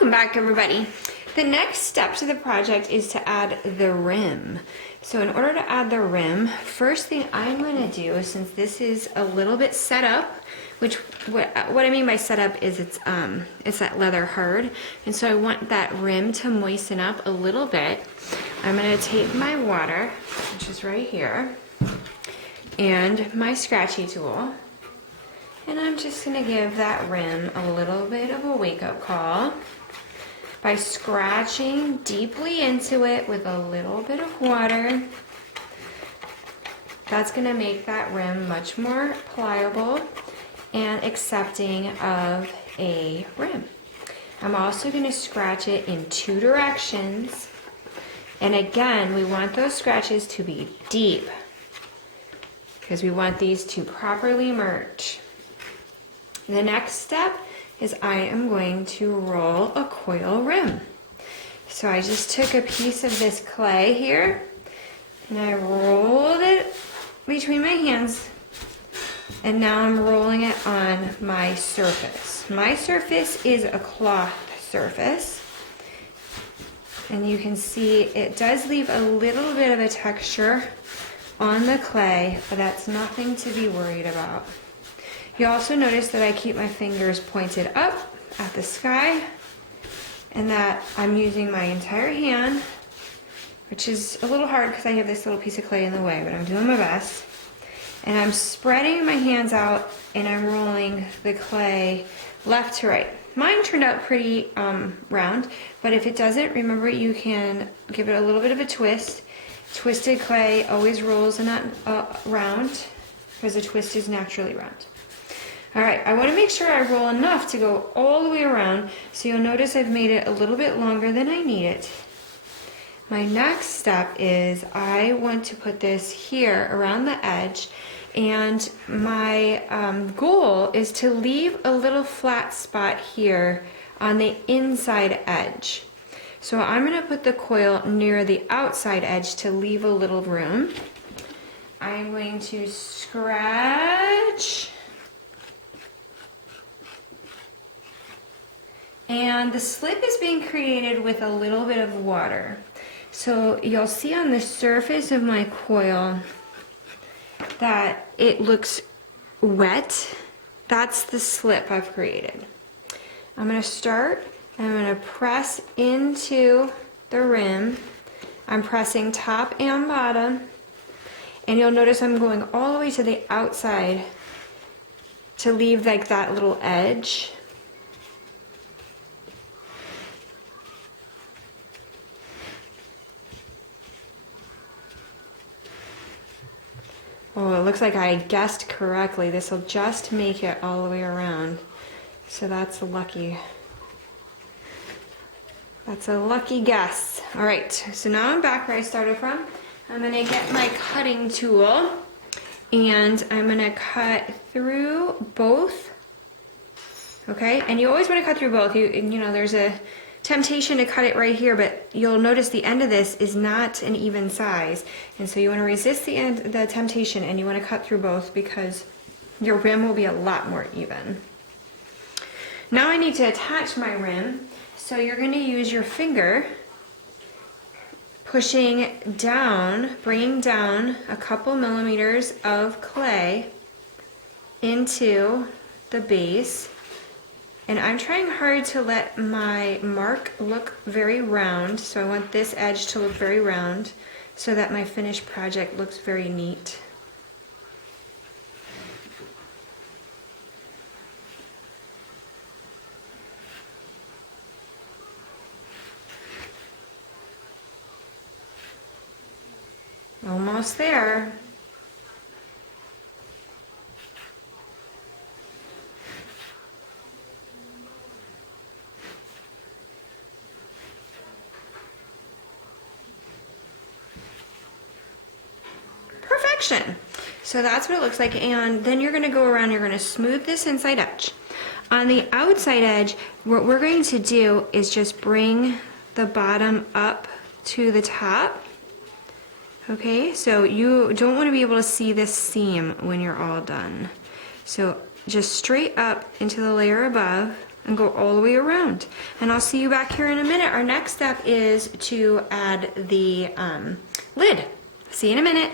Welcome back, everybody. The next step to the project is to add the rim. So in order to add the rim, first thing I'm going to do, since this is a little bit set up, which what I mean by set up is it's that leather hard, and so I want that rim to moisten up a little bit. I'm going to take my water, which is right here, and my scratchy tool, and I'm just going to give that rim a little bit of a wake-up call by scratching deeply into it with a little bit of water. That's going to make that rim much more pliable and accepting of a rim. I'm also going to scratch it in two directions, and again, we want those scratches to be deep because we want these to properly merge. The next step is I am going to roll a coil rim. So I just took a piece of this clay here and I rolled it between my hands, and now I'm rolling it on my surface. My surface is a cloth surface, and you can see it does leave a little bit of a texture on the clay, but that's nothing to be worried about. You also notice that I keep my fingers pointed up at the sky and that I'm using my entire hand, which is a little hard because I have this little piece of clay in the way, but I'm doing my best. And I'm spreading my hands out and I'm rolling the clay left to right. Mine turned out pretty round, but if it doesn't, remember you can give it a little bit of a twist. Twisted clay always rolls not round because a twist is naturally round. All right, I want to make sure I roll enough to go all the way around, so you'll notice I've made it a little bit longer than I need it. My next step is I want to put this here around the edge, and my goal is to leave a little flat spot here on the inside edge. So I'm going to put the coil near the outside edge to leave a little room. I'm going to scratch. And the slip is being created with a little bit of water. So you'll see on the surface of my coil that it looks wet. That's the slip I've created. I'm going to start, I'm going to press into the rim. I'm pressing top and bottom. And you'll notice I'm going all the way to the outside to leave like that little edge. Oh, it looks like I guessed correctly. This will just make it all the way around. So that's a lucky guess. All right, so now I'm back where I started from. I'm gonna get my cutting tool and I'm gonna cut through both. Okay, and you always wanna cut through both. You know, there's a temptation to cut it right here, but you'll notice the end of this is not an even size, and so you want to resist the temptation, and you want to cut through both because your rim will be a lot more even. Now I need to attach my rim, so you're going to use your finger pushing down, bringing down a couple millimeters of clay into the base. And I'm trying hard to let my mark look very round, so I want this edge to look very round so that my finished project looks very neat. Almost there. So that's what it looks like, and then you're going to go around, you're going to smooth this inside edge. On the outside edge, what we're going to do is just bring the bottom up to the top. Okay, so you don't want to be able to see this seam when you're all done. So just straight up into the layer above, and go all the way around. And I'll see you back here in a minute. Our next step is to add the lid. See you in a minute.